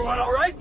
Everyone all right?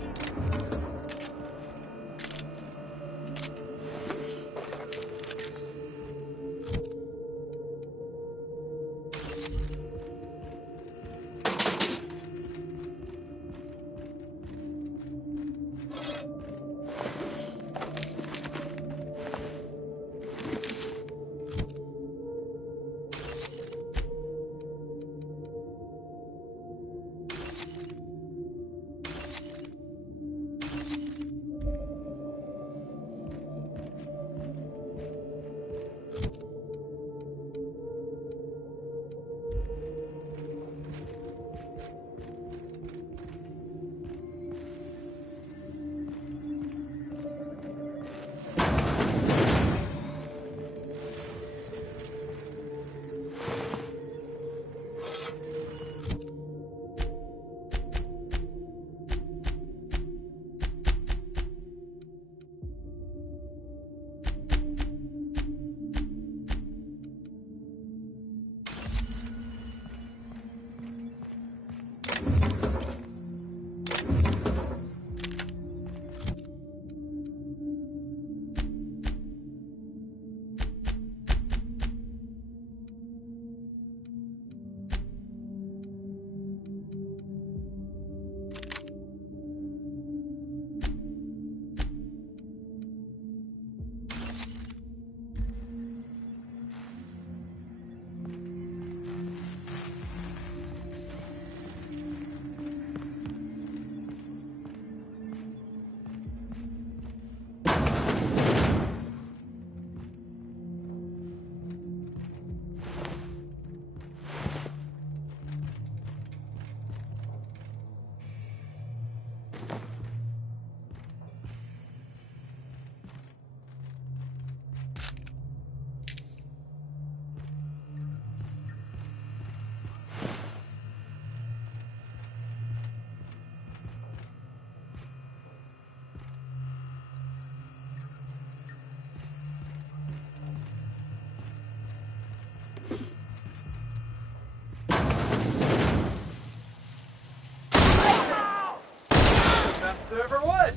Best there ever was!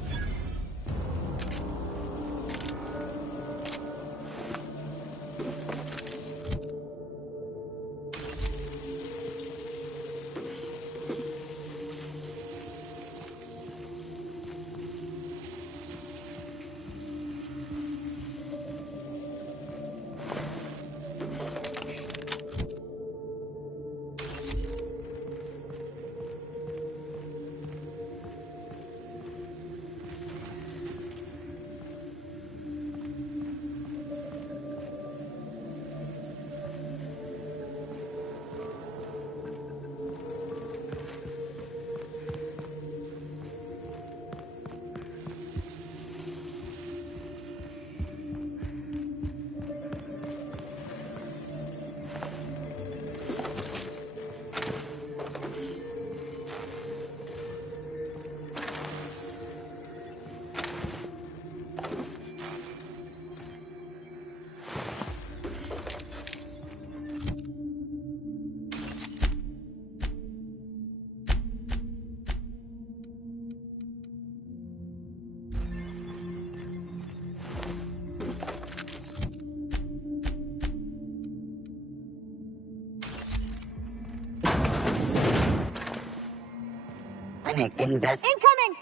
Invest. Incoming!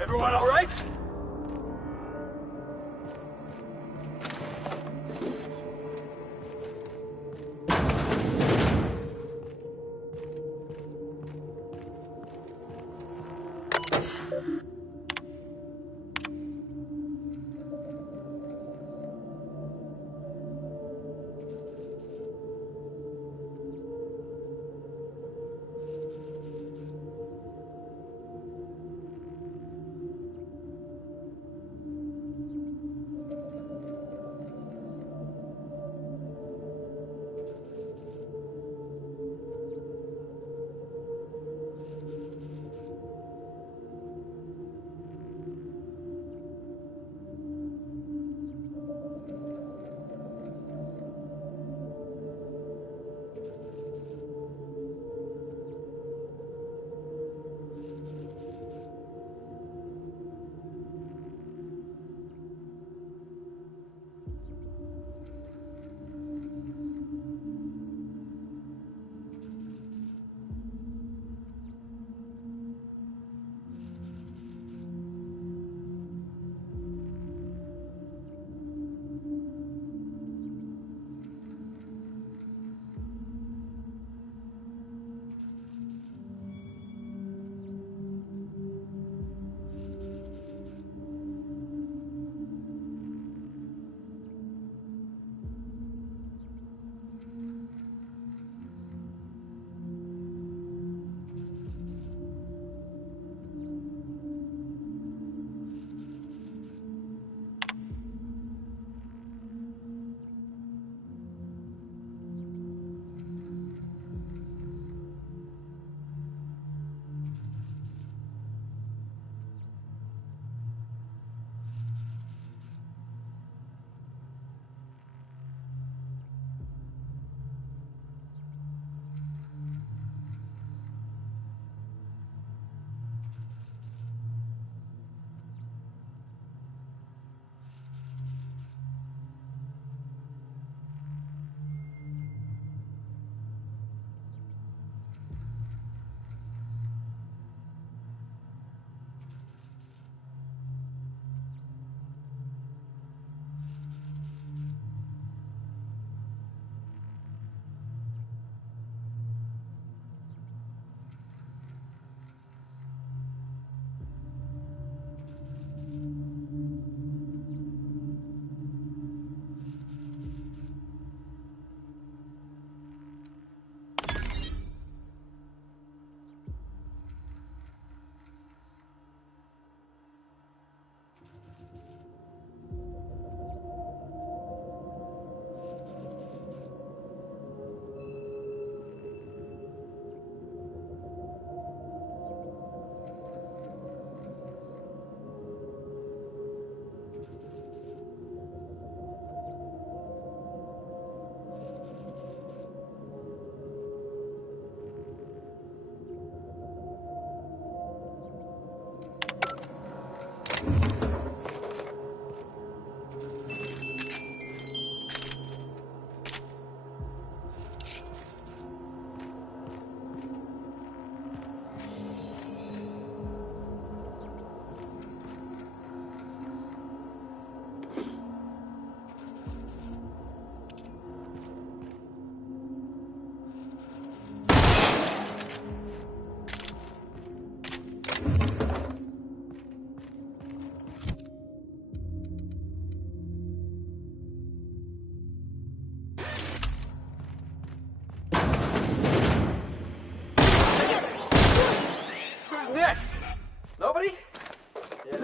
Everyone all right?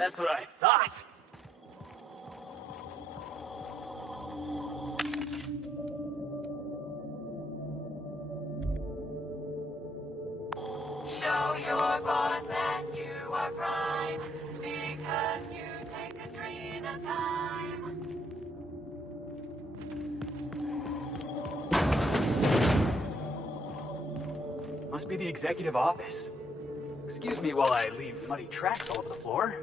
That's what I thought. Show your boss that you are prime, because you take a dream at a time. Must be the executive office. Excuse me while I leave muddy tracks all over the floor.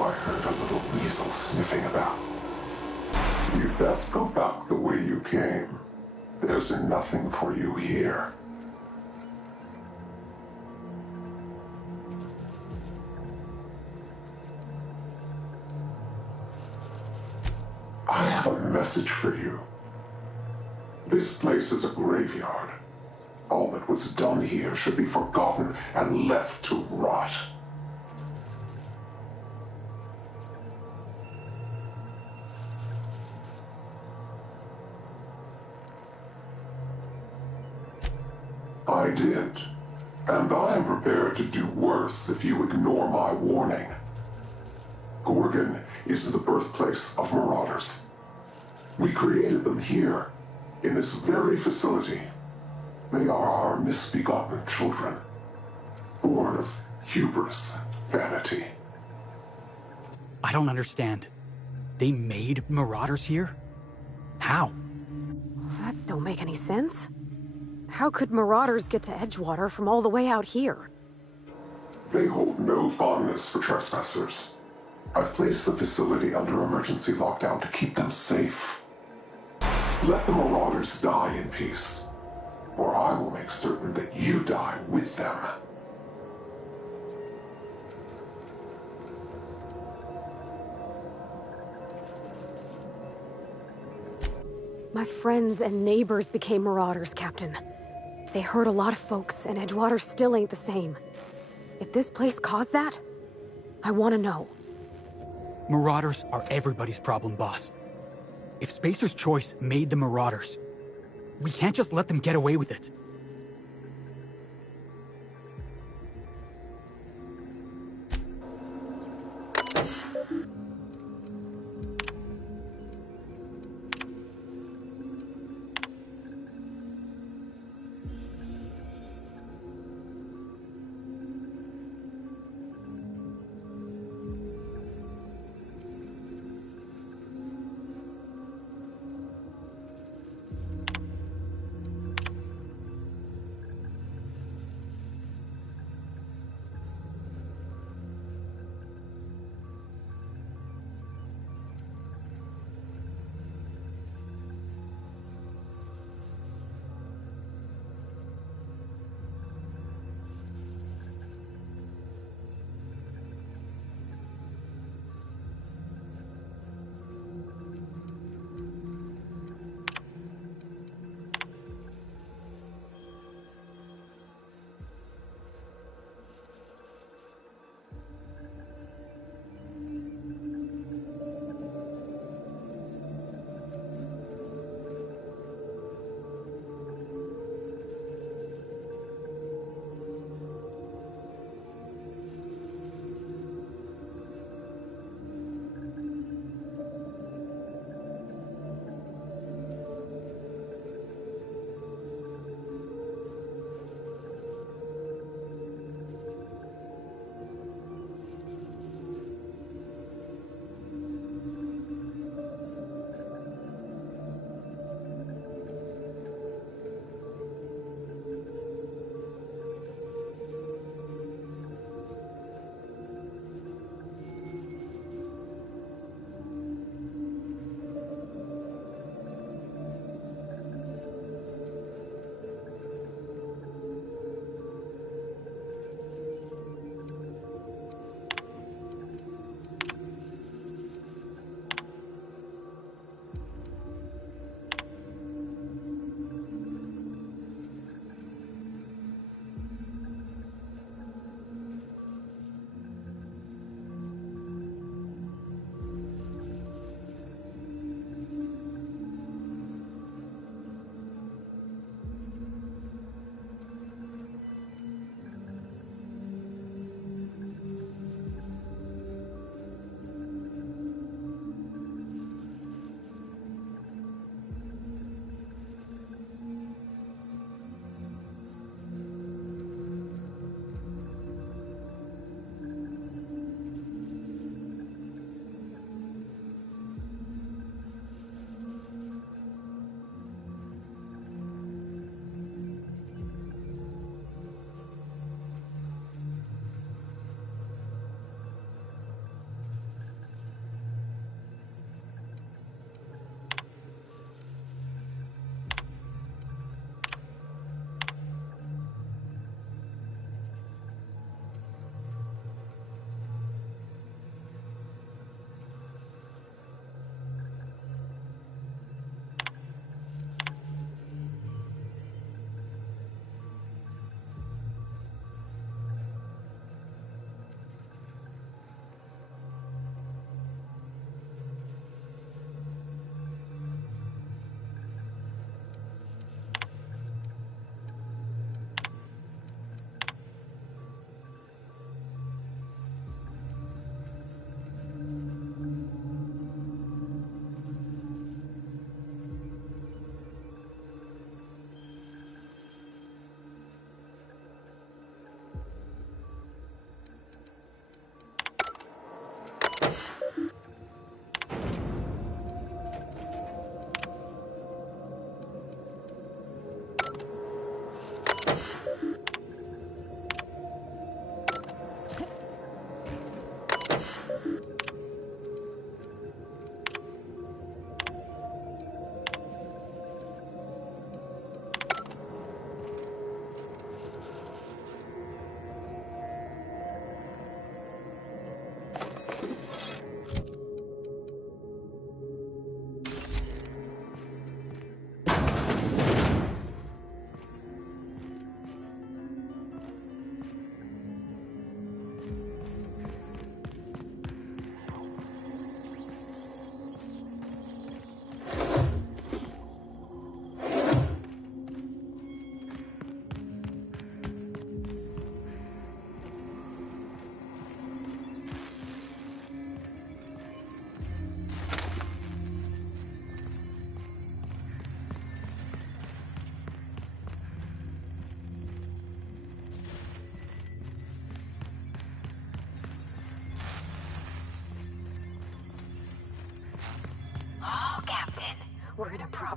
I heard a little weasel sniffing about. You'd best go back the way you came. There's nothing for you here. I have a message for you. This place is a graveyard. All that was done here should be forgotten and left to rot. I did. And I am prepared to do worse if you ignore my warning. Gorgon is the birthplace of marauders. We created them here, in this very facility. They are our misbegotten children, born of hubris and vanity. I don't understand. They made marauders here? How? That don't make any sense. How could marauders get to Edgewater from all the way out here? They hold no fondness for trespassers. I've placed the facility under emergency lockdown to keep them safe. Let the marauders die in peace, or I will make certain that you die with them. My friends and neighbors became marauders, Captain. They hurt a lot of folks, and Edgewater still ain't the same. If this place caused that, I want to know. Marauders are everybody's problem, boss. If Spacer's Choice made the marauders, we can't just let them get away with it.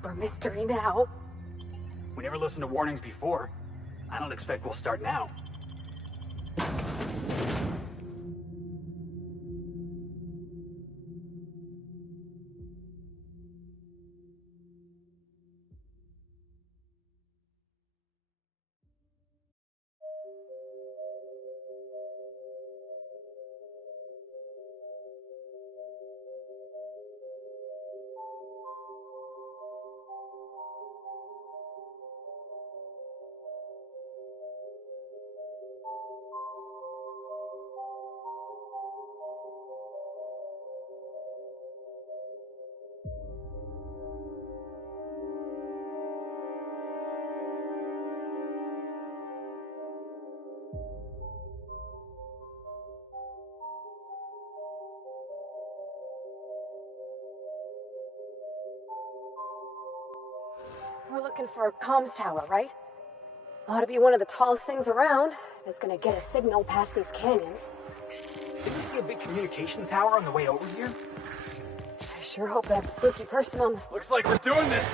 proper mystery now. We never listened to warnings before. I don't expect we'll start now. We're looking for a comms tower, right? Ought to be one of the tallest things around. If it's gonna get a signal past these canyons. Didn't we see a big communication tower on the way over here? I sure hope that spooky person on the... Looks like we're doing this!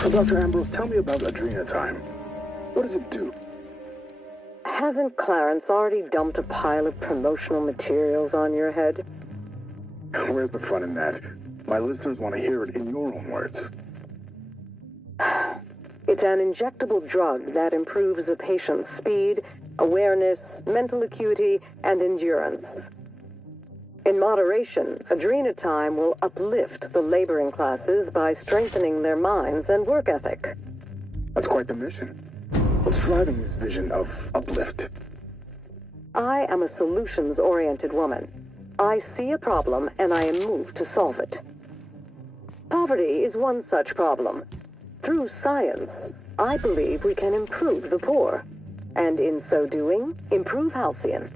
So, Dr. Ambrose, tell me about Adrenatime. What does it do? Hasn't Clarence already dumped a pile of promotional materials on your head? Where's the fun in that? My listeners want to hear it in your own words. It's an injectable drug that improves a patient's speed, awareness, mental acuity, and endurance. In moderation, Adrenatime will uplift the laboring classes by strengthening their minds and work ethic. That's quite the mission. What's driving this vision of uplift? I am a solutions-oriented woman. I see a problem and I am moved to solve it. Poverty is one such problem. Through science, I believe we can improve the poor, and in so doing, improve Halcyon.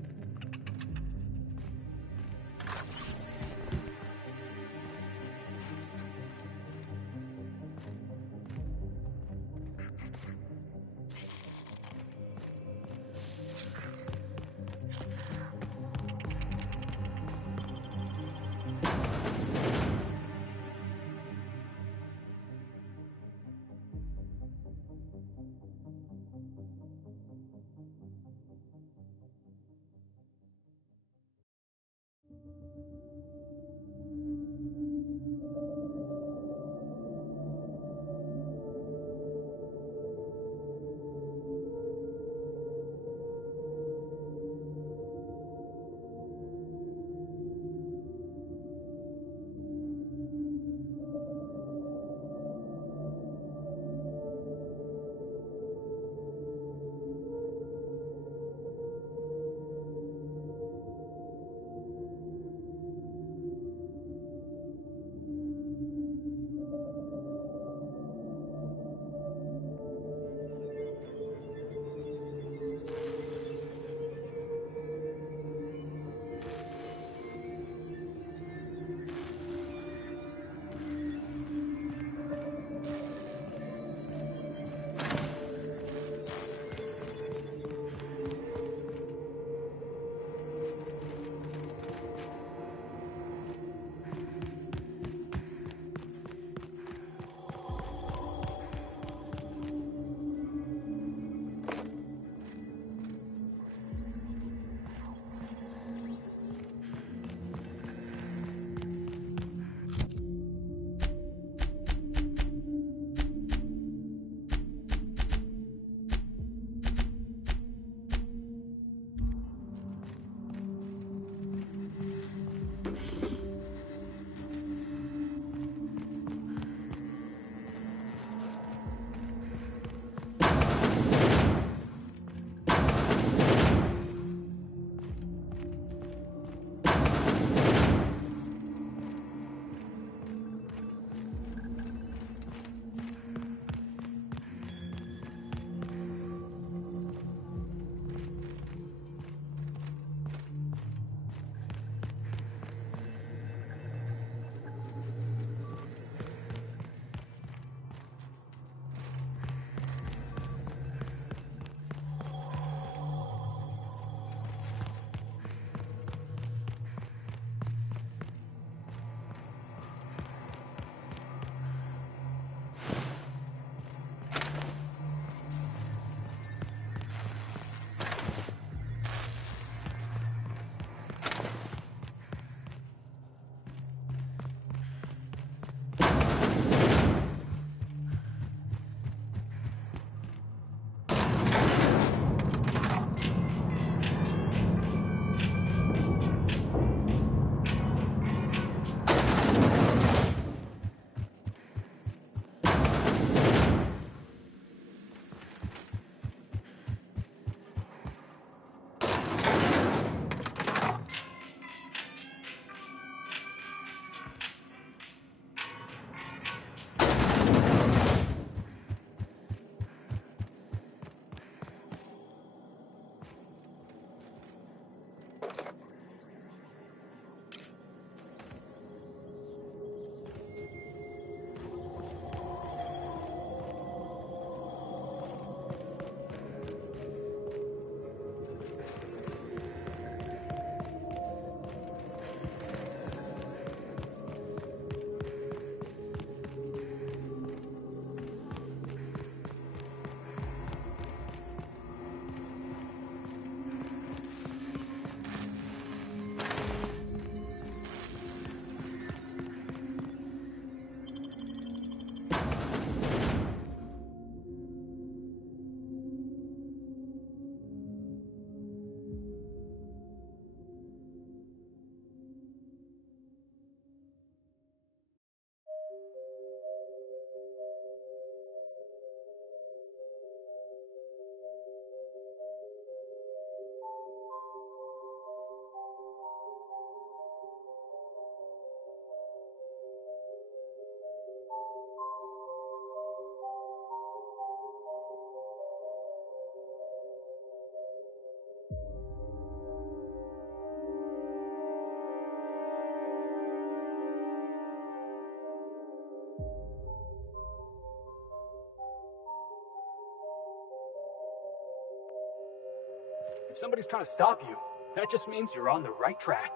If somebody's trying to stop you, that just means you're on the right track.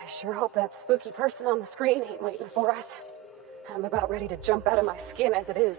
I sure hope that spooky person on the screen ain't waiting for us. I'm about ready to jump out of my skin as it is.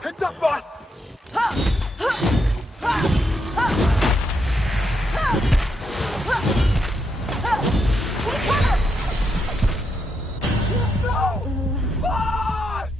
Heads up, boss! No! Boss!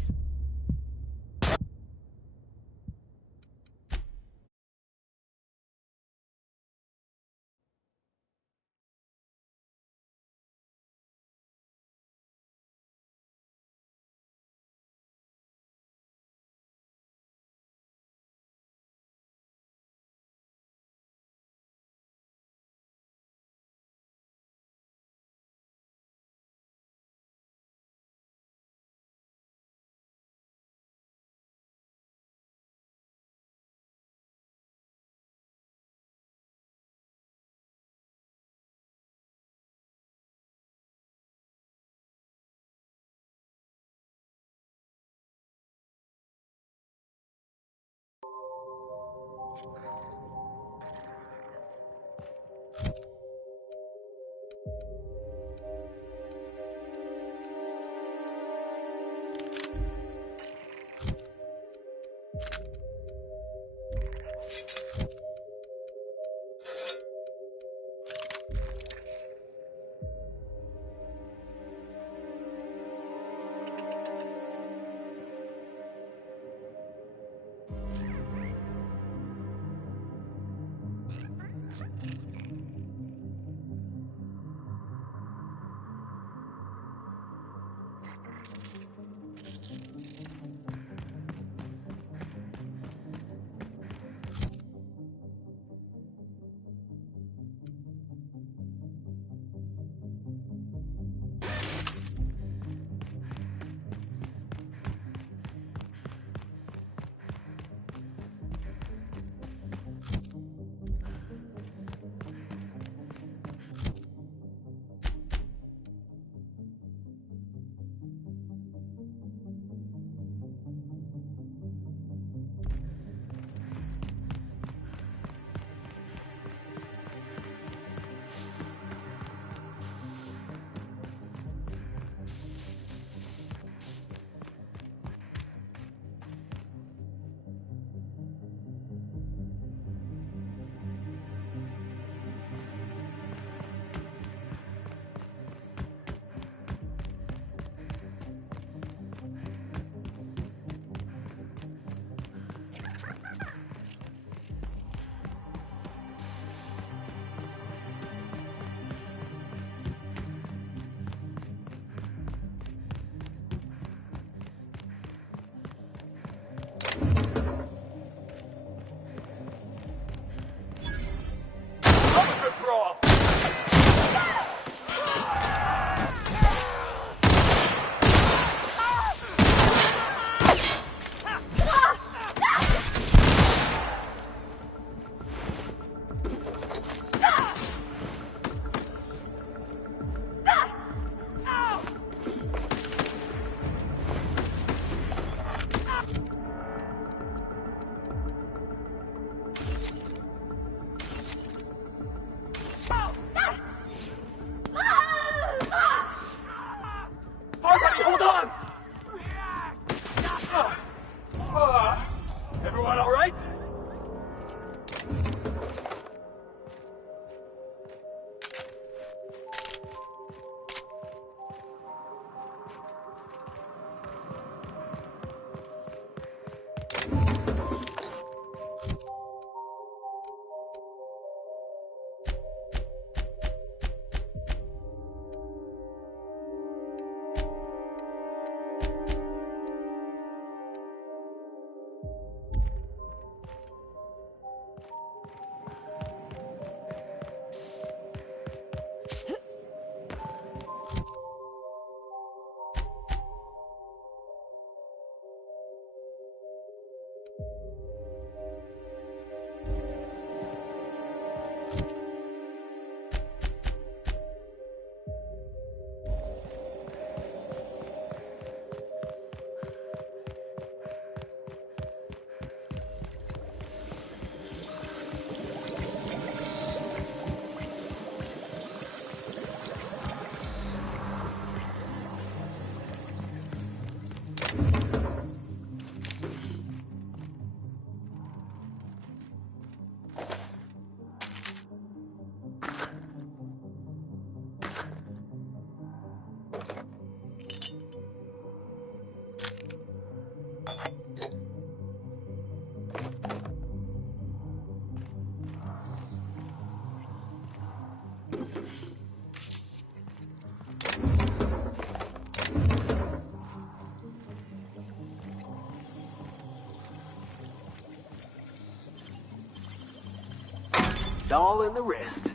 It's all in the wrist.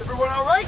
Everyone all right?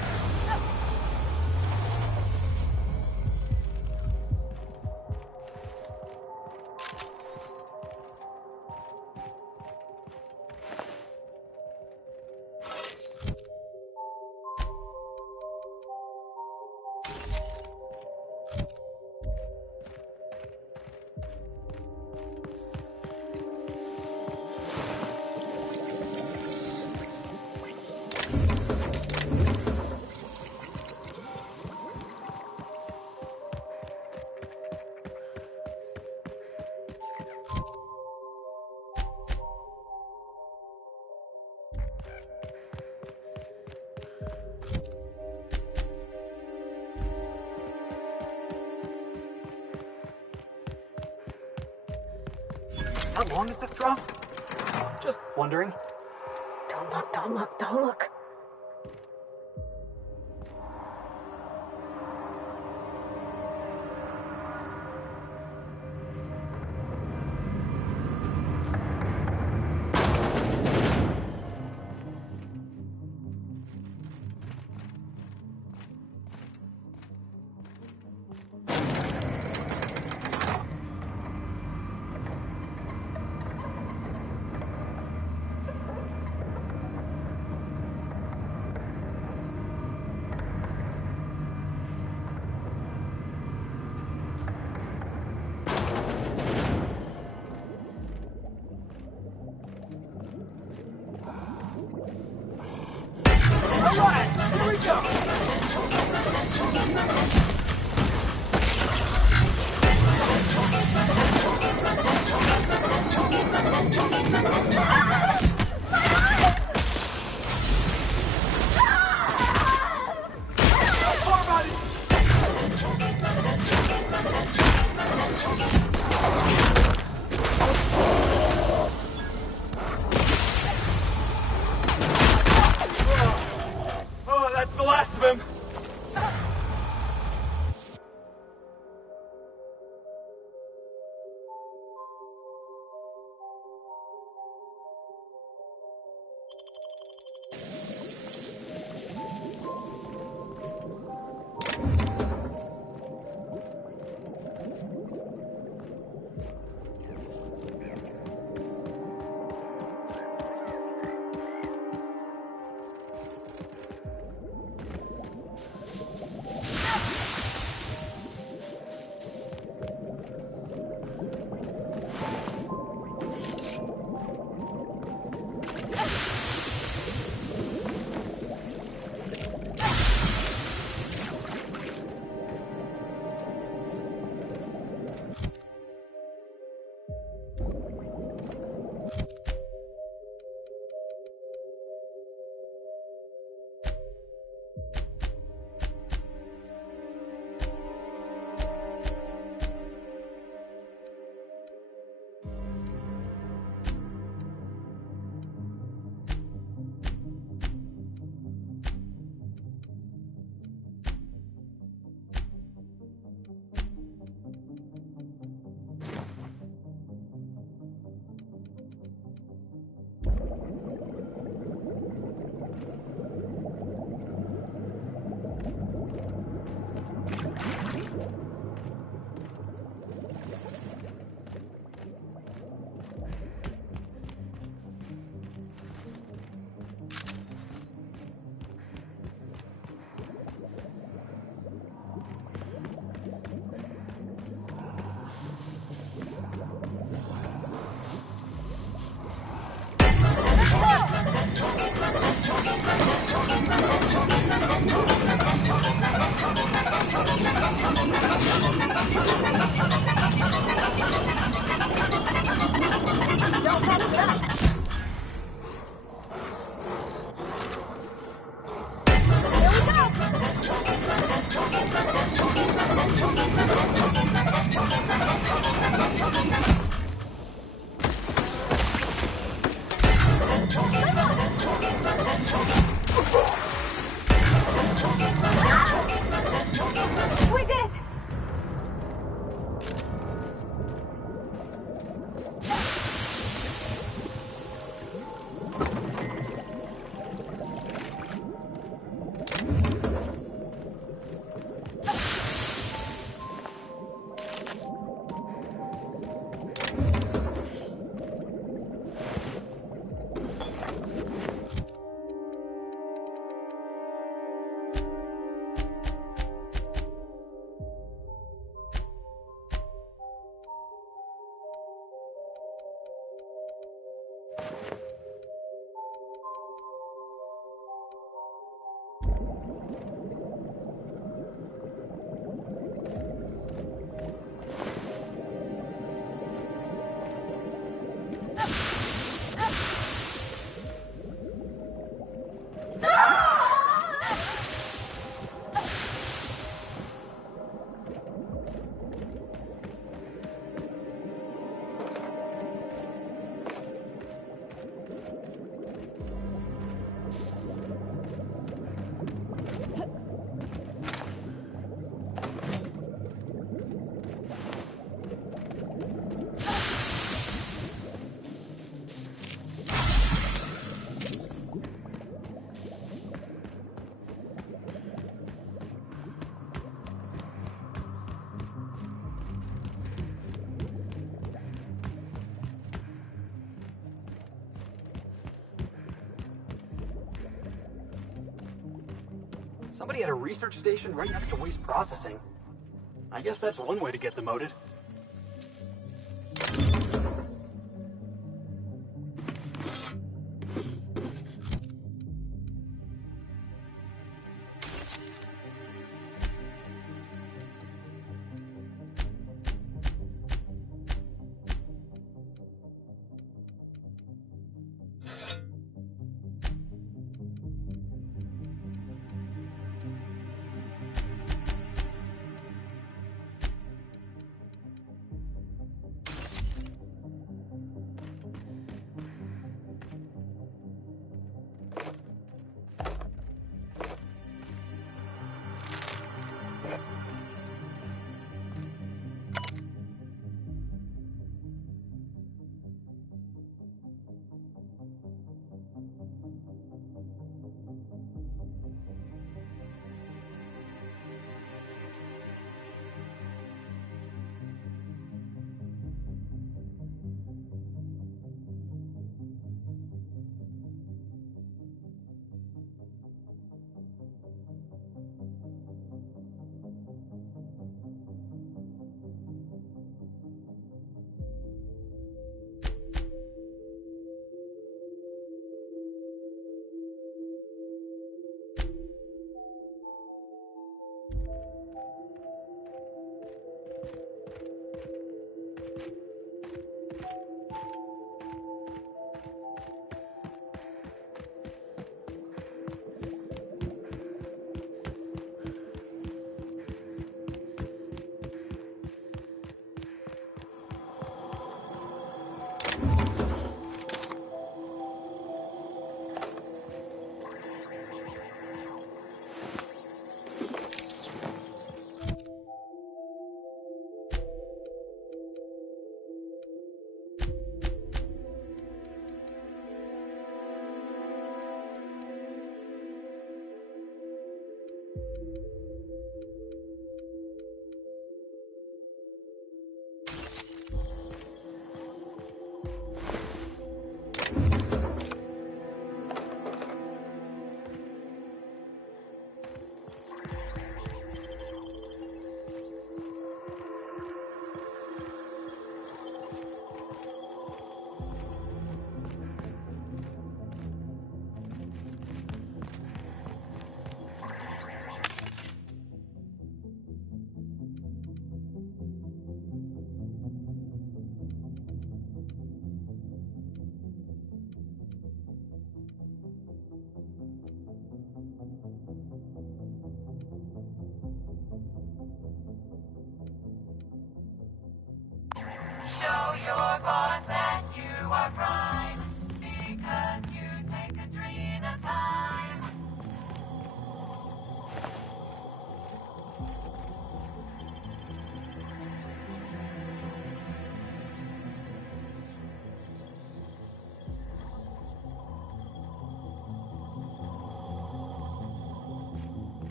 How long is this drop? Just wondering. Don't look, don't look, don't look. Oh, that's the last of him. We did it! Somebody had a research station right next to waste processing. I guess that's one way to get demoted.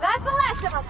That's the last of them!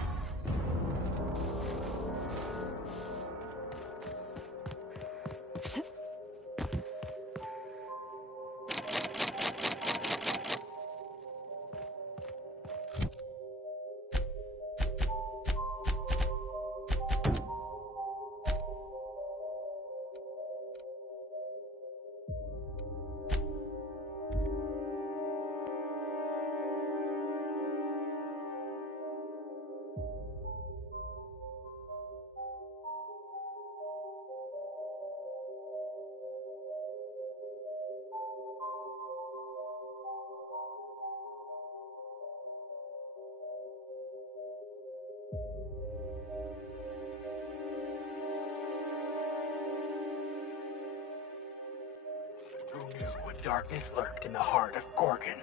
Who knew what darkness lurked in the heart of Gorgon?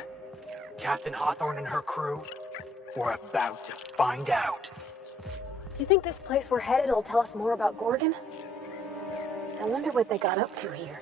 Captain Hawthorne and her crew were about to find out. You think this place we're headed will tell us more about Gorgon? I wonder what they got up to here.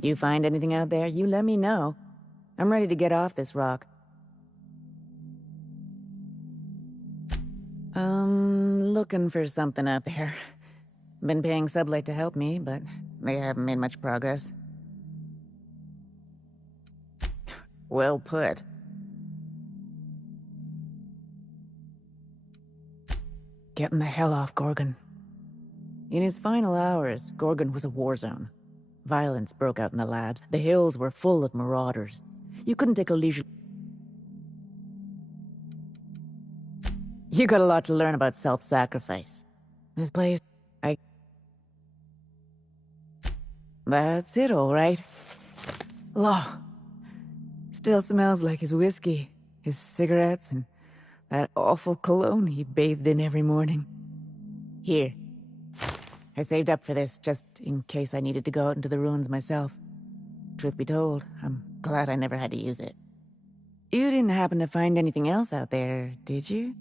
You find anything out there, you let me know. I'm ready to get off this rock. Looking for something out there. Been paying Sublight to help me, but they haven't made much progress. Well put. Getting the hell off Gorgon. In his final hours, Gorgon was a war zone. Violence broke out in the labs. The hills were full of marauders. You couldn't take a leisure... You got a lot to learn about self-sacrifice. This place, That's it, all right. Law. Still smells like his whiskey, his cigarettes, and that awful cologne he bathed in every morning. Here. I saved up for this, just in case I needed to go out into the ruins myself. Truth be told, I'm glad I never had to use it. You didn't happen to find anything else out there, did you?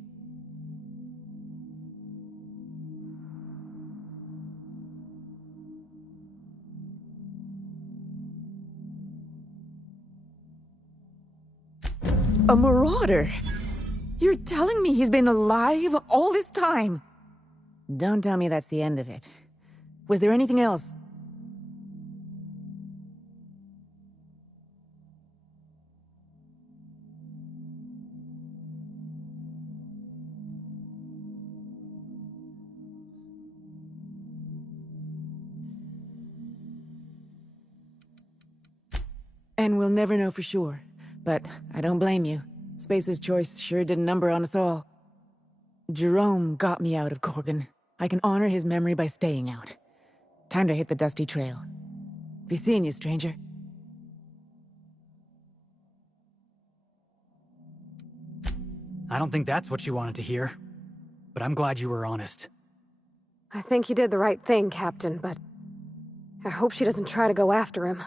A marauder? You're telling me he's been alive all this time? Don't tell me that's the end of it. Was there anything else? And we'll never know for sure. But I don't blame you. Space's choice sure did a number on us all. Jerome got me out of Gorgon. I can honor his memory by staying out. Time to hit the dusty trail. Be seeing you, stranger. I don't think that's what you wanted to hear, but I'm glad you were honest. I think you did the right thing, Captain, but I hope she doesn't try to go after him.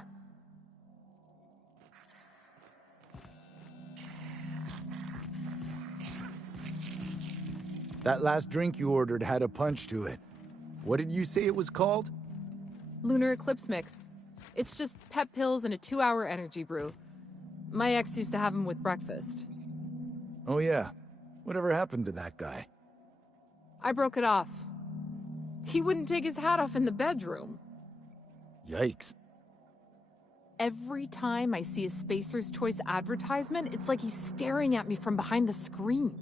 That last drink you ordered had a punch to it. What did you say it was called? Lunar Eclipse Mix. It's just pep pills and a 2-hour energy brew. My ex used to have them with breakfast. Oh yeah. Whatever happened to that guy? I broke it off. He wouldn't take his hat off in the bedroom. Yikes. Every time I see a Spacer's Choice advertisement, it's like he's staring at me from behind the screen.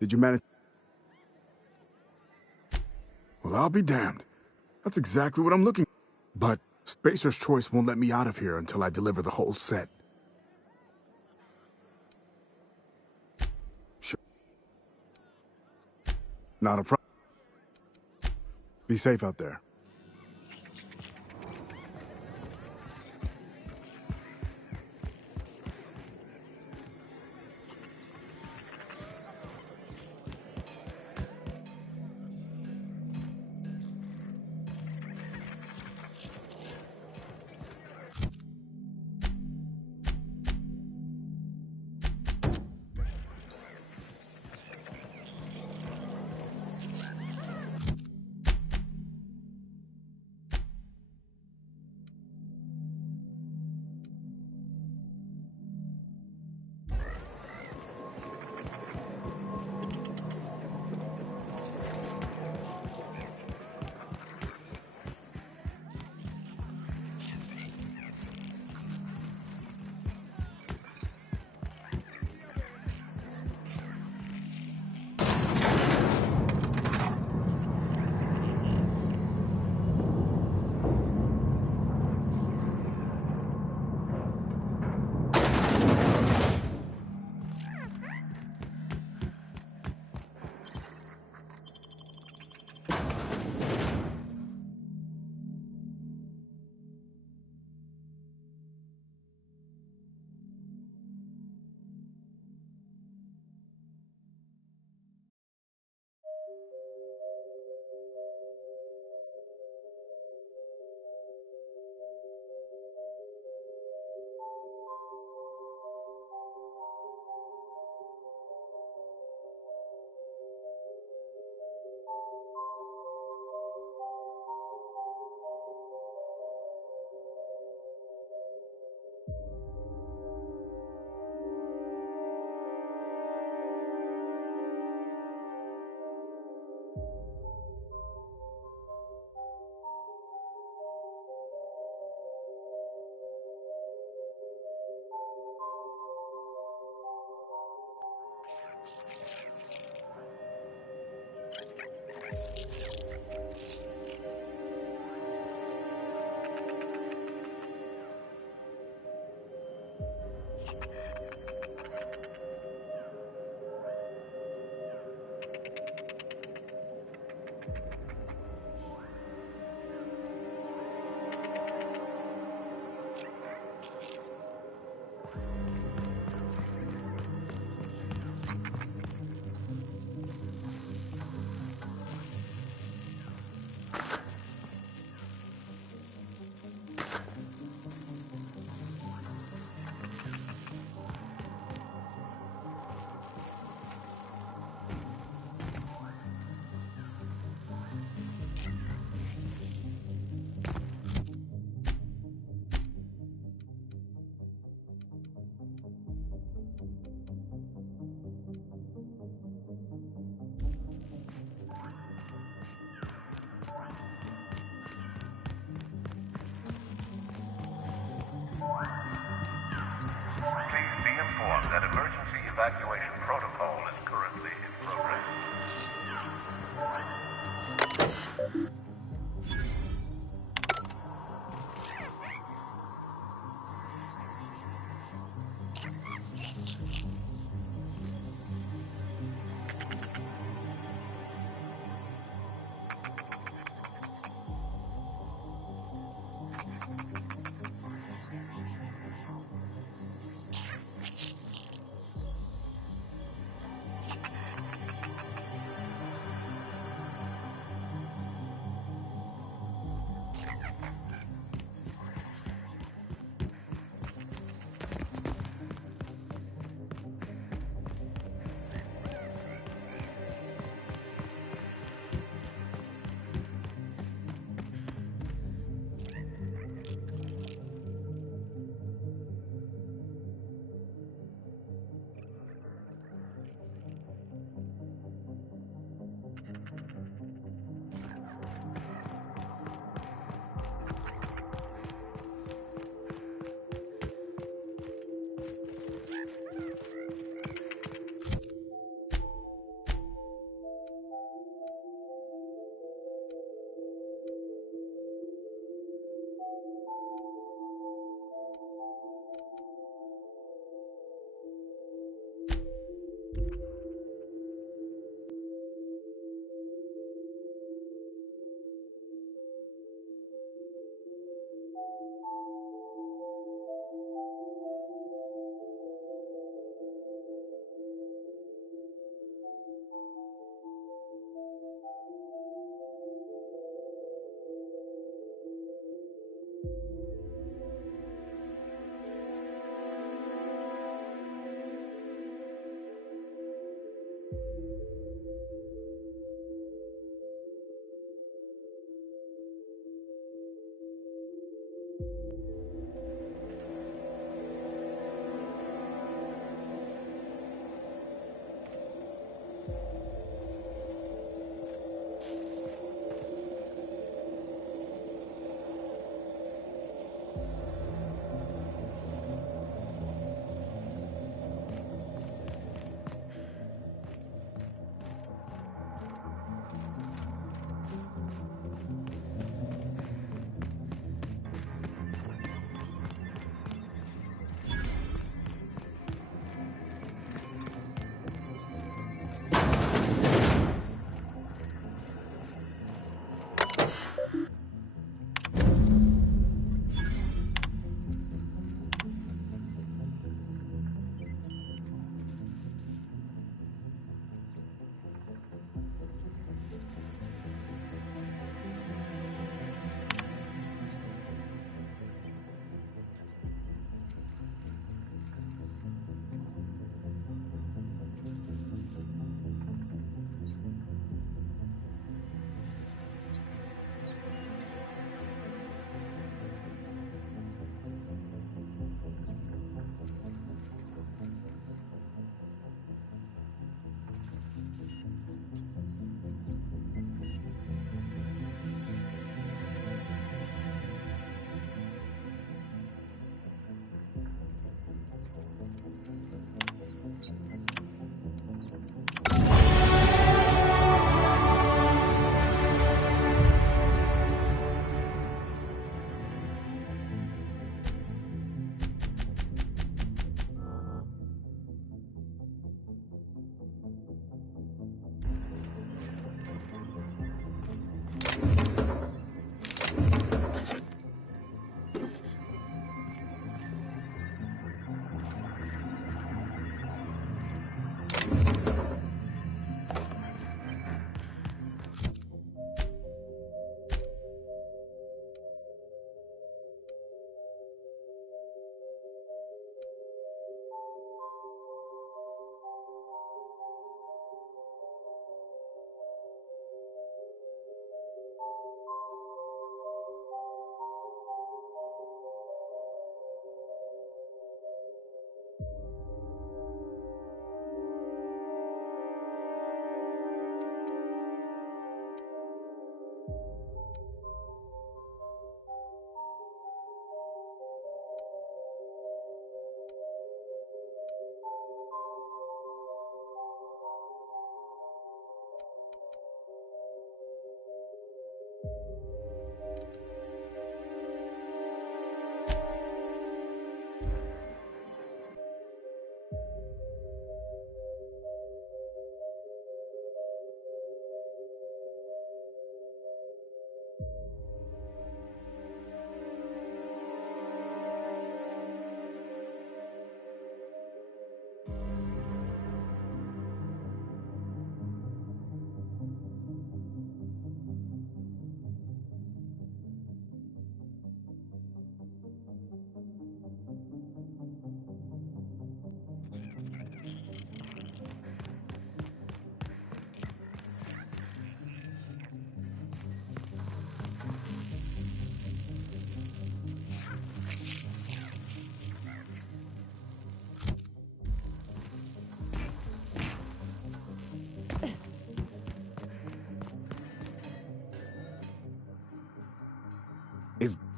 Did you manage? Well, I'll be damned. That's exactly what I'm looking for. But Spacer's Choice won't let me out of here until I deliver the whole set. Sure. Not a problem. Be safe out there.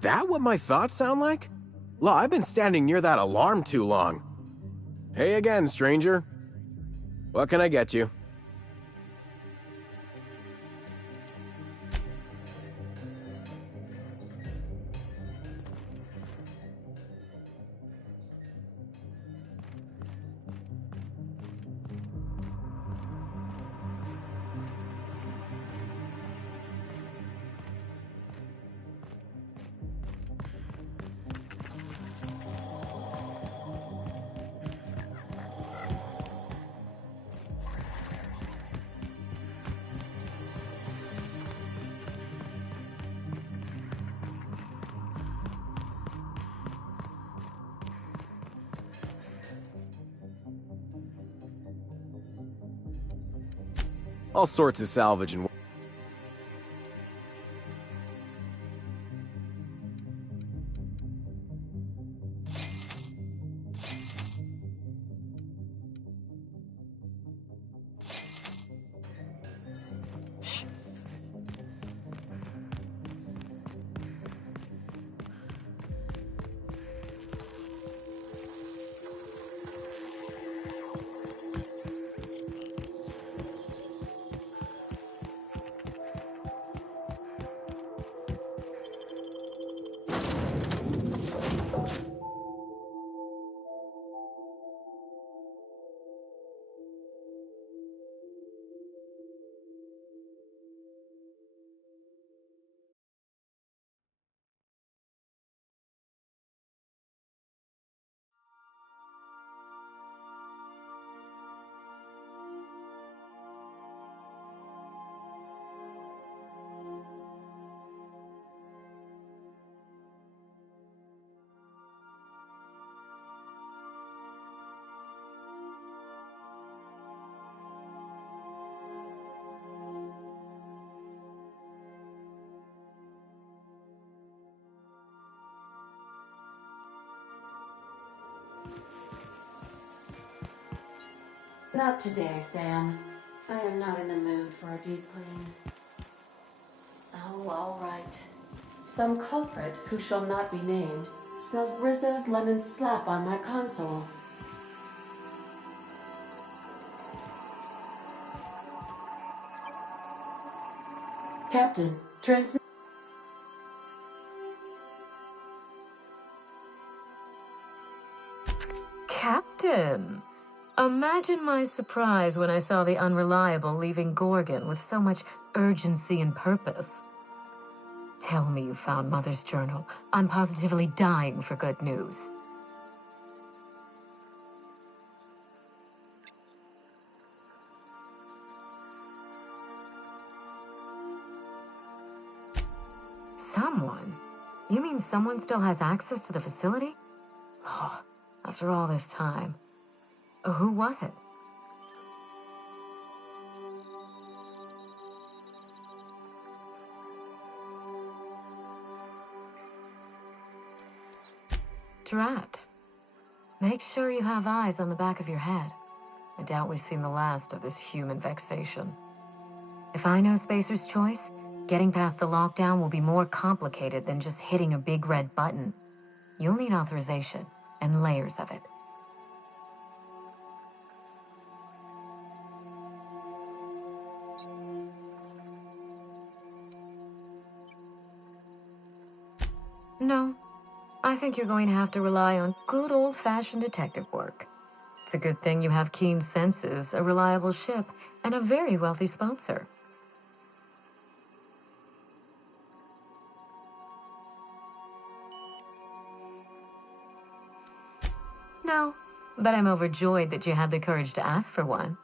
that what my thoughts sound like? Law, I've been standing near that alarm too long. Hey again, stranger. What can I get you? All sorts of salvage and... Not today, Sam. I am not in the mood for a deep clean. Oh, all right. Some culprit who shall not be named spilled Rizzo's lemon slap on my console. Captain, transmit. Captain! Imagine my surprise when I saw the Unreliable leaving Gorgon with so much urgency and purpose. Tell me you found Mother's journal. I'm positively dying for good news. Someone? You mean someone still has access to the facility? Oh, after all this time. Who was it? Drat. Make sure you have eyes on the back of your head. I doubt we've seen the last of this human vexation. If I know Spacer's Choice, getting past the lockdown will be more complicated than just hitting a big red button. You'll need authorization, and layers of it. No. I think you're going to have to rely on good old-fashioned detective work. It's a good thing you have keen senses, a reliable ship, and a very wealthy sponsor. No, but I'm overjoyed that you had the courage to ask for one.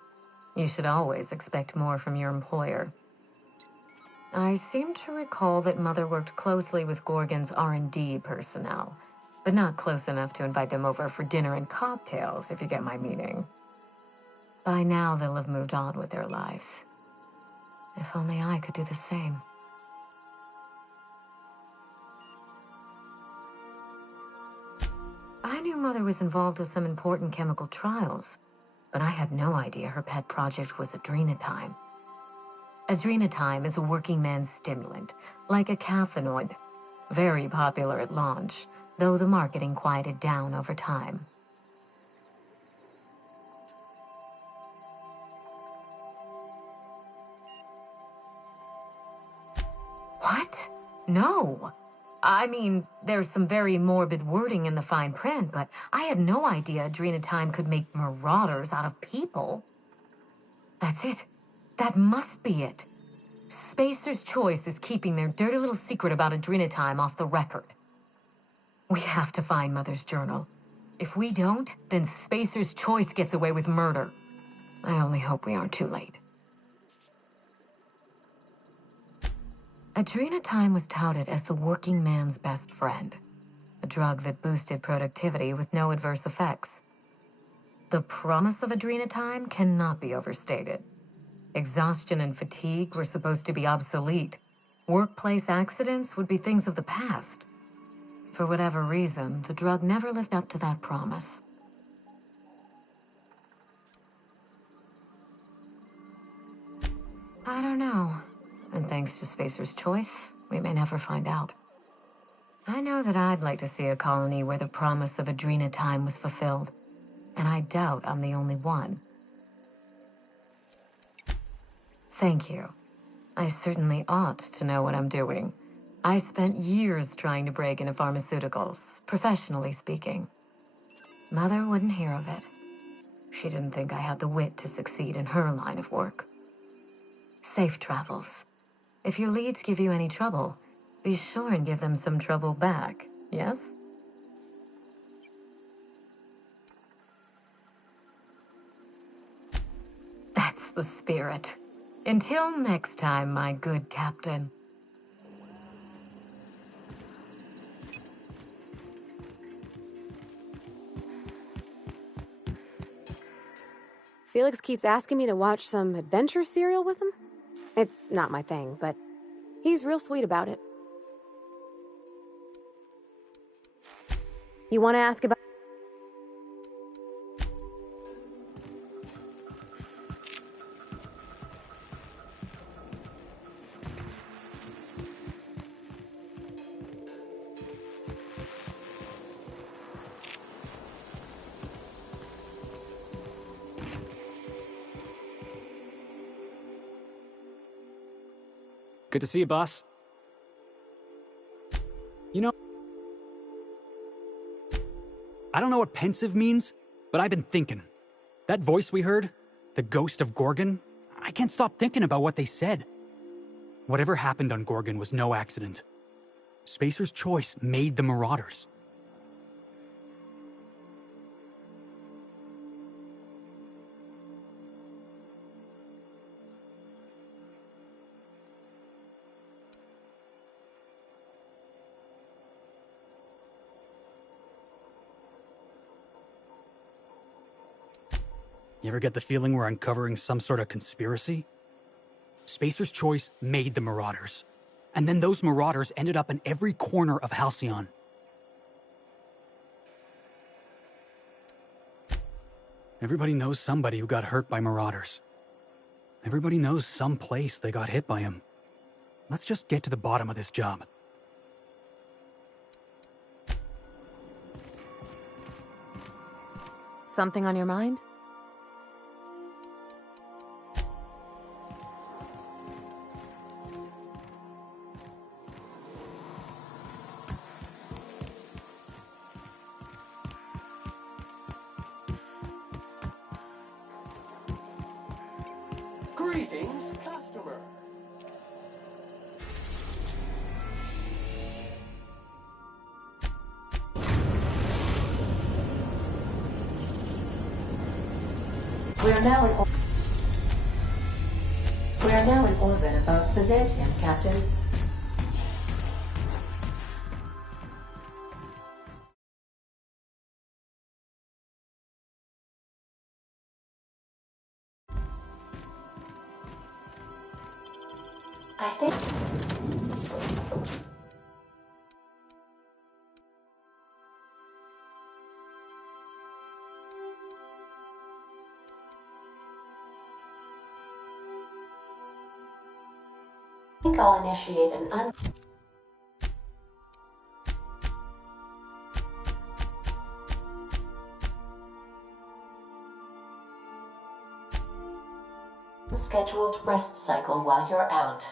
You should always expect more from your employer. I seem to recall that Mother worked closely with Gorgon's R&D personnel, but not close enough to invite them over for dinner and cocktails, if you get my meaning. By now, they'll have moved on with their lives. If only I could do the same. I knew Mother was involved with some important chemical trials, but I had no idea her pet project was adrenatime. Adrenatime is a working man's stimulant, like a caffeinoid. Very popular at launch, though the marketing quieted down over time. What? No. I mean, there's some very morbid wording in the fine print, but I had no idea Adrenatime could make marauders out of people. That's it. That must be it. Spacer's Choice is keeping their dirty little secret about Adrenatime off the record. We have to find Mother's journal. If we don't, then Spacer's Choice gets away with murder. I only hope we aren't too late. Adrenatime was touted as the working man's best friend, a drug that boosted productivity with no adverse effects. The promise of Adrenatime cannot be overstated. Exhaustion and fatigue were supposed to be obsolete. Workplace accidents would be things of the past. For whatever reason, the drug never lived up to that promise. I don't know. And thanks to Spacer's Choice, we may never find out. I know that I'd like to see a colony where the promise of Adrenatime was fulfilled. And I doubt I'm the only one. Thank you. I certainly ought to know what I'm doing. I spent years trying to break into pharmaceuticals, professionally speaking. Mother wouldn't hear of it. She didn't think I had the wit to succeed in her line of work. Safe travels. If your leads give you any trouble, be sure and give them some trouble back, yes? That's the spirit. Until next time, my good captain. Felix keeps asking me to watch some adventure serial with him. It's not my thing, but he's real sweet about it. You want to ask about... Good to see you, boss. You know, I don't know what pensive means, but I've been thinking. That voice we heard, the ghost of Gorgon, I can't stop thinking about what they said. Whatever happened on Gorgon was no accident. Spacer's Choice made the Marauders. You ever get the feeling we're uncovering some sort of conspiracy? Spacer's Choice made the Marauders. And then those Marauders ended up in every corner of Halcyon. Everybody knows somebody who got hurt by Marauders. Everybody knows some place they got hit by them. Let's just get to the bottom of this job. Something on your mind? Greetings, customer. We are now in orbit above Byzantium, Captain. I think... I'll initiate an Scheduled rest cycle while you're out.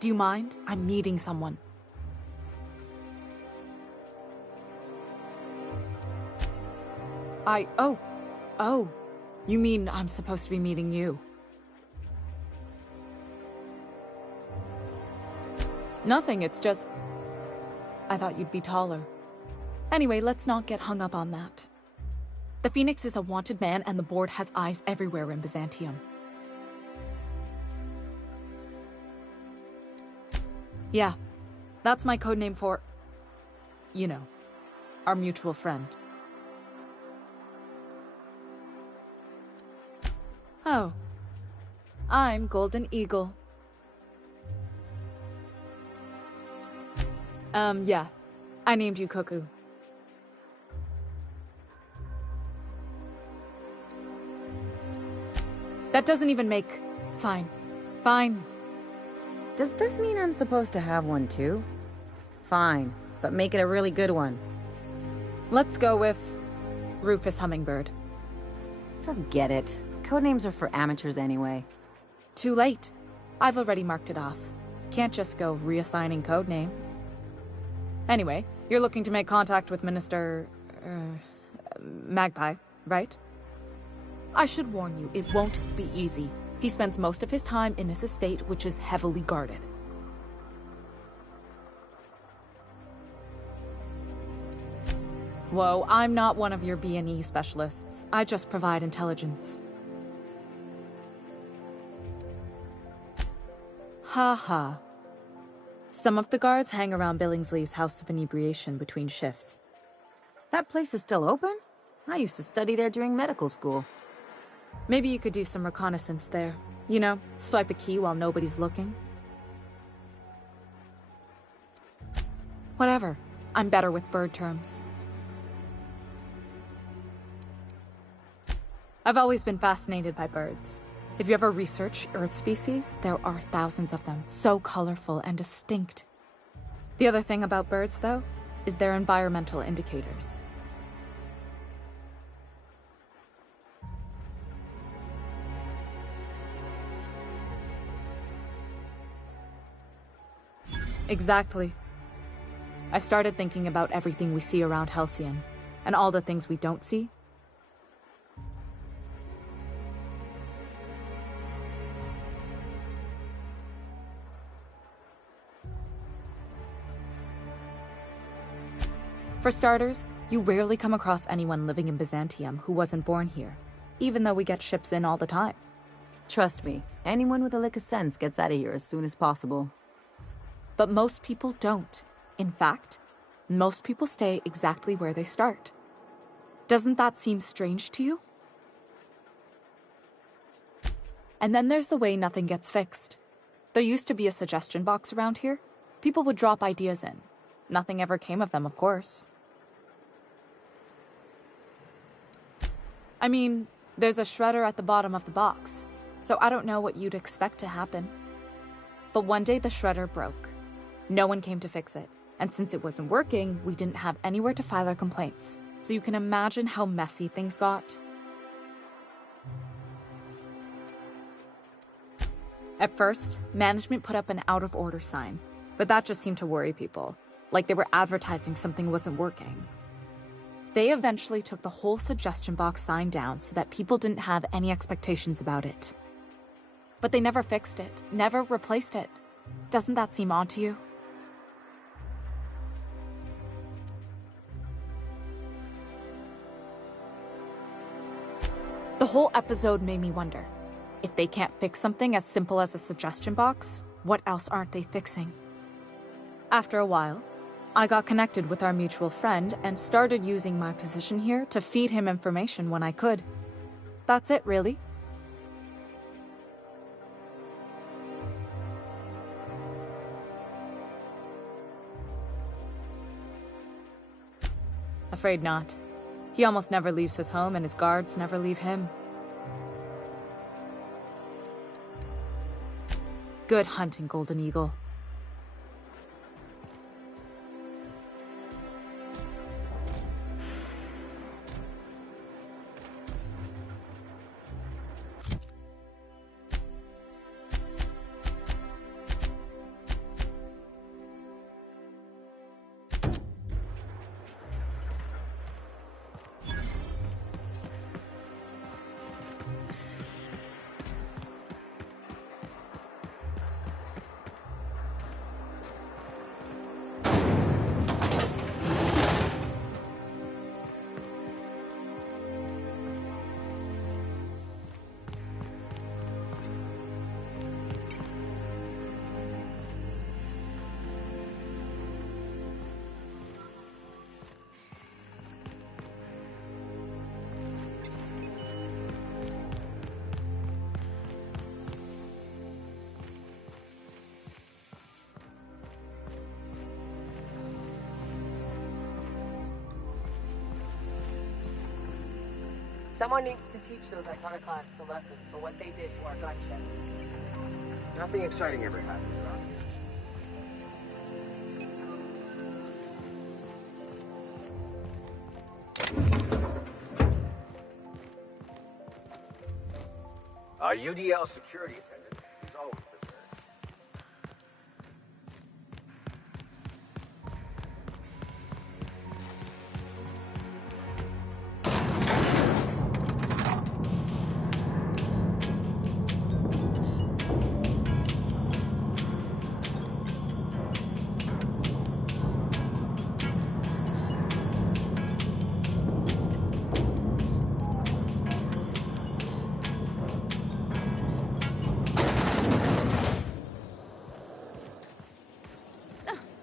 Do you mind? I'm meeting someone. Oh. You mean I'm supposed to be meeting you? Nothing, it's just... I thought you'd be taller. Anyway, let's not get hung up on that. The Phoenix is a wanted man, and the board has eyes everywhere in Byzantium. Yeah, that's my codename for... you know, our mutual friend. Oh. I'm Golden Eagle. Yeah. I named you Cuckoo. That doesn't even make... Fine. Fine. Does this mean I'm supposed to have one too? Fine, but make it a really good one. Let's go with... Rufus Hummingbird. Forget it. Codenames are for amateurs anyway. Too late. I've already marked it off. Can't just go reassigning codenames. Anyway, you're looking to make contact with Minister... Magpie, right? I should warn you, it won't be easy. He spends most of his time in his estate, which is heavily guarded. Whoa, I'm not one of your B&E specialists. I just provide intelligence. Ha ha. Some of the guards hang around Billingsley's House of Inebriation between shifts. That place is still open? I used to study there during medical school. Maybe you could do some reconnaissance there. You know, swipe a key while nobody's looking. Whatever. I'm better with bird terms. I've always been fascinated by birds. If you ever research Earth species, there are thousands of them, so colorful and distinct. The other thing about birds, though, is their environmental indicators. Exactly. I started thinking about everything we see around Halcyon, and all the things we don't see. For starters, you rarely come across anyone living in Byzantium who wasn't born here, even though we get ships in all the time. Trust me, anyone with a lick of sense gets out of here as soon as possible. But most people don't. In fact, most people stay exactly where they start. Doesn't that seem strange to you? And then there's the way nothing gets fixed. There used to be a suggestion box around here. People would drop ideas in. Nothing ever came of them, of course. I mean, there's a shredder at the bottom of the box, so I don't know what you'd expect to happen. But one day the shredder broke. No one came to fix it, And since it wasn't working, we didn't have anywhere to file our complaints. So you can imagine how messy things got. At first, management put up an out-of-order sign, but that just seemed to worry people, like they were advertising something wasn't working. They eventually took the whole suggestion box sign down so that people didn't have any expectations about it. But they never fixed it, never replaced it. Doesn't that seem odd to you? The whole episode made me wonder, if they can't fix something as simple as a suggestion box, what else aren't they fixing? After a while, I got connected with our mutual friend and started using my position here to feed him information when I could. That's it, really. Afraid not. He almost never leaves his home, and his guards never leave him. Good hunting, Golden Eagle. Someone needs to teach those iconoclasts a lesson for what they did to our gunship. Nothing exciting ever happens around here. UDL security attendant is always prepared.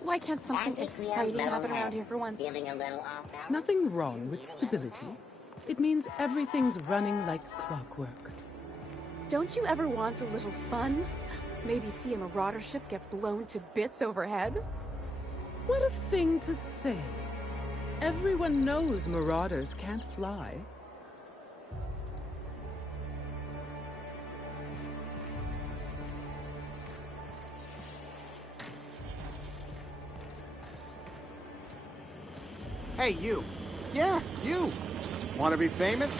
Why can't something exciting happen around here for once? Nothing wrong with stability. It means everything's running like clockwork. Don't you ever want a little fun? Maybe see a marauder ship get blown to bits overhead? What a thing to say. Everyone knows marauders can't fly. Hey, you. Yeah, you. Want to be famous?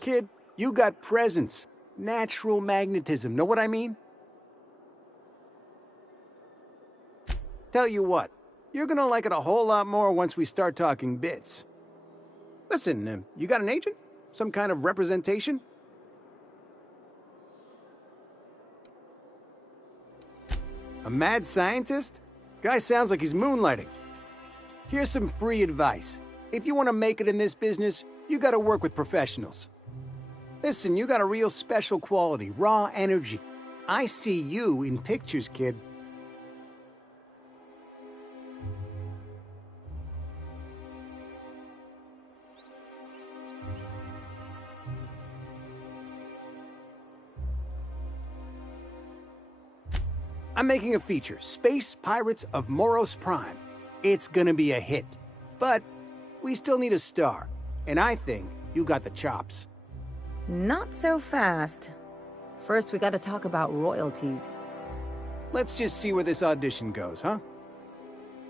Kid, you got presence. Natural magnetism. Know what I mean? Tell you what, you're gonna like it a whole lot more once we start talking bits. Listen, you got an agent? Some kind of representation? A mad scientist? Guy sounds like he's moonlighting. Here's some free advice. If you want to make it in this business, you gotta work with professionals. Listen, you got a real special quality, raw energy. I see you in pictures, kid. I'm making a feature, Space Pirates of Moros Prime. It's gonna be a hit. But we still need a star. And I think you got the chops. Not so fast. First, we gotta talk about royalties. Let's just see where this audition goes, huh?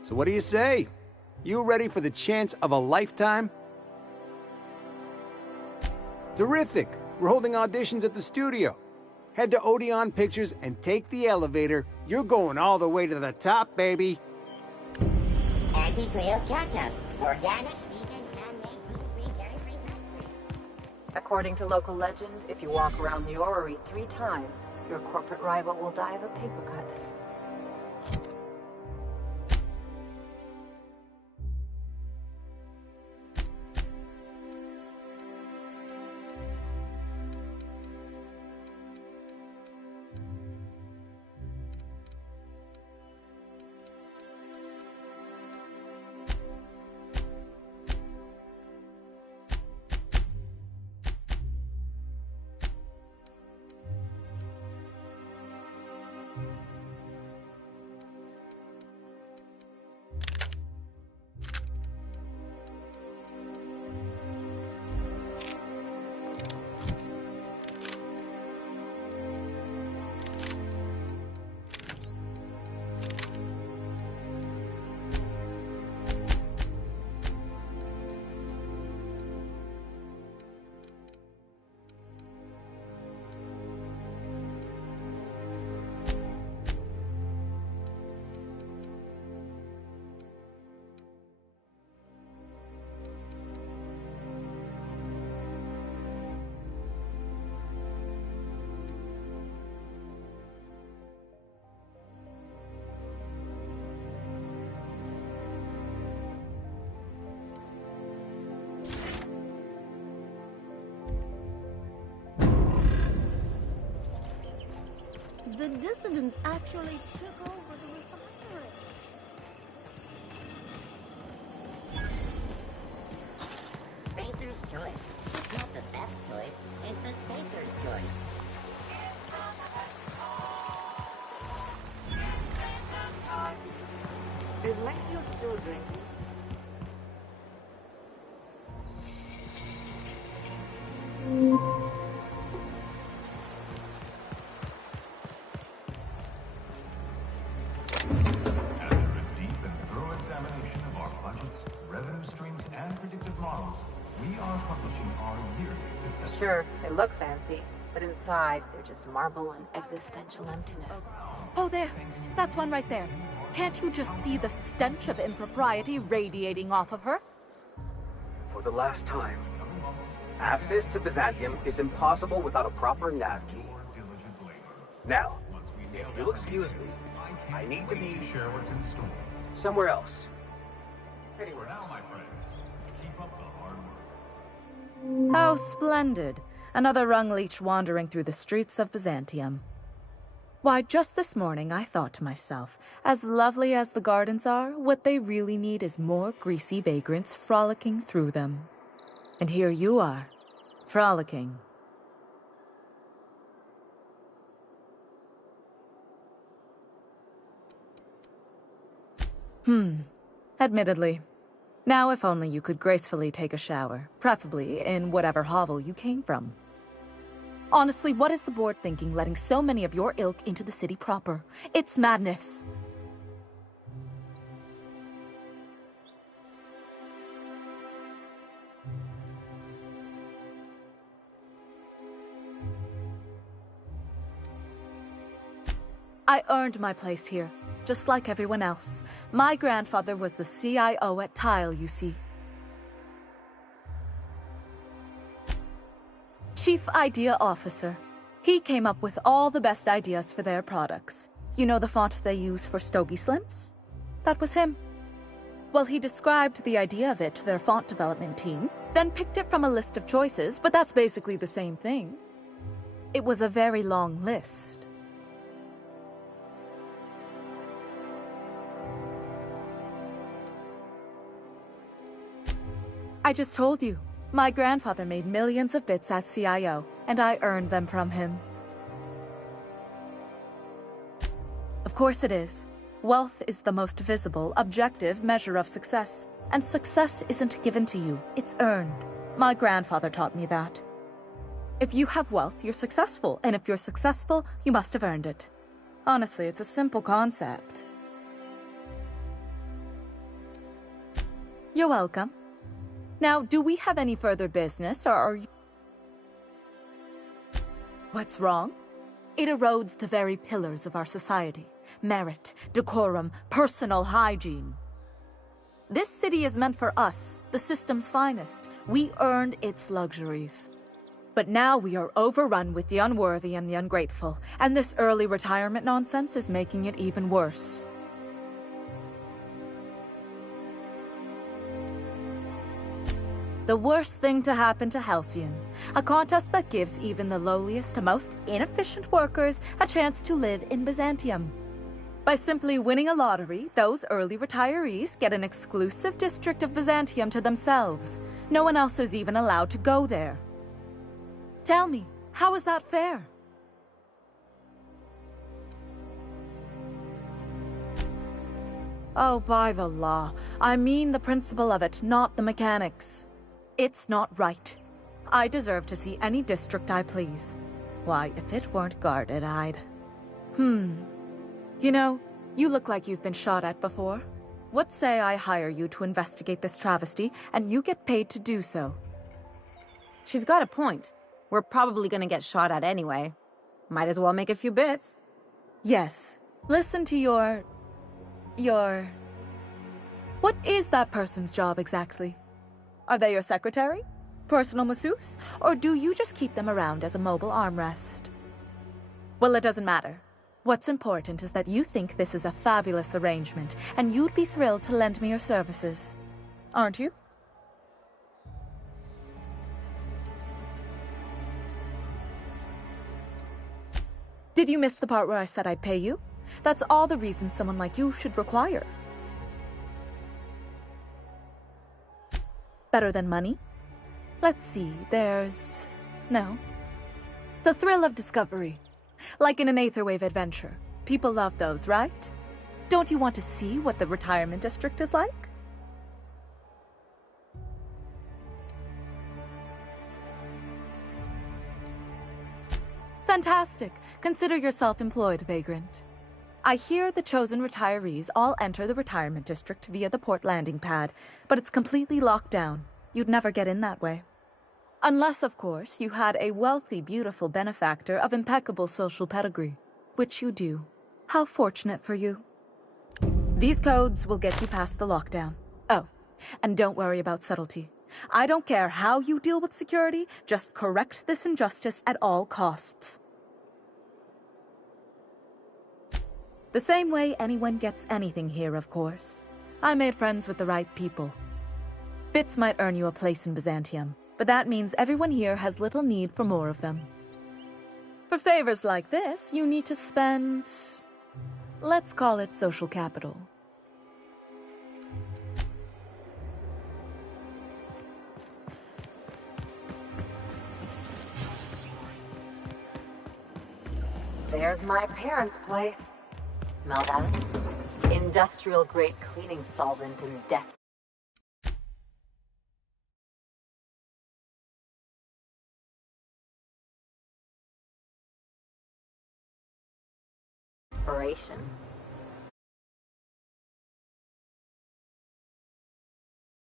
So what do you say? You ready for the chance of a lifetime? Terrific! We're holding auditions at the studio. Head to Odeon Pictures and take the elevator. You're going all the way to the top, baby. Anti-Creo's Ketchup. Organic, vegan, handmade, gluten-free, dairy-free, nut-free. According to local legend, if you walk around the orrery 3 times, your corporate rival will die of a paper cut. The dissidents actually took over the refinery. Spacer's choice. It's not the best choice, it's the Spacer's choice. Is Lectio still drinking? Sure, they look fancy, but inside, they're just marble and existential emptiness. Oh, there. That's one right there. Can't you just see the stench of impropriety radiating off of her? For the last time, access to Byzantium is impossible without a proper nav key. Now, if you'll excuse me, I need to be somewhere else. Anywhere else. How splendid. Another rung leech wandering through the streets of Byzantium. Why, just this morning I thought to myself, as lovely as the gardens are, what they really need is more greasy vagrants frolicking through them. And here you are, frolicking. Admittedly. Now if only you could gracefully take a shower, preferably in whatever hovel you came from. Honestly, what is the board thinking letting so many of your ilk into the city proper? It's madness. I earned my place here, just like everyone else. My grandfather was the CIO at Tile, you see. Chief Idea Officer. He came up with all the best ideas for their products. You know the font they use for Stogie Slims? That was him. Well, he described the idea of it to their font development team, then picked it from a list of choices, but that's basically the same thing. It was a very long list. I just told you. My grandfather made millions of bits as CIO, and I earned them from him. Of course it is. Wealth is the most visible, objective measure of success. And success isn't given to you, it's earned. My grandfather taught me that. If you have wealth, you're successful, and if you're successful, you must have earned it. Honestly, it's a simple concept. You're welcome. Now, do we have any further business, or are you... What's wrong? It erodes the very pillars of our society. Merit, decorum, personal hygiene. This city is meant for us, the system's finest. We earned its luxuries. But now we are overrun with the unworthy and the ungrateful, and this early retirement nonsense is making it even worse. The worst thing to happen to Halcyon, a contest that gives even the lowliest, most inefficient workers a chance to live in Byzantium. By simply winning a lottery, those early retirees get an exclusive district of Byzantium to themselves. No one else is even allowed to go there. Tell me, how is that fair? Oh, by the law. I mean the principle of it, not the mechanics. It's not right. I deserve to see any district I please. Why, if it weren't guarded, I'd... You know, you look like you've been shot at before. What say I hire you to investigate this travesty, and you get paid to do so? She's got a point. We're probably gonna get shot at anyway. Might as well make a few bits. Yes. Listen to your... What is that person's job exactly? Are they your secretary? Personal masseuse? Or do you just keep them around as a mobile armrest? Well, it doesn't matter. What's important is that you think this is a fabulous arrangement, and you'd be thrilled to lend me your services. Aren't you? Did you miss the part where I said I'd pay you? That's all the reason someone like you should require. Better than money? Let's see, there's... No. The thrill of discovery. Like in an Aetherwave adventure. People love those, right? Don't you want to see what the retirement district is like? Fantastic. Consider yourself employed, vagrant. I hear the chosen retirees all enter the retirement district via the port landing pad, but it's completely locked down. You'd never get in that way. Unless, of course, you had a wealthy, beautiful benefactor of impeccable social pedigree, which you do. How fortunate for you. These codes will get you past the lockdown. Oh, and don't worry about subtlety. I don't care how you deal with security, just correct this injustice at all costs. The same way anyone gets anything here, of course. I made friends with the right people. Bits might earn you a place in Byzantium, but that means everyone here has little need for more of them. For favors like this, you need to spend... let's call it social capital. There's my parents' place. Smell that? Industrial-grade cleaning solvent and desperation.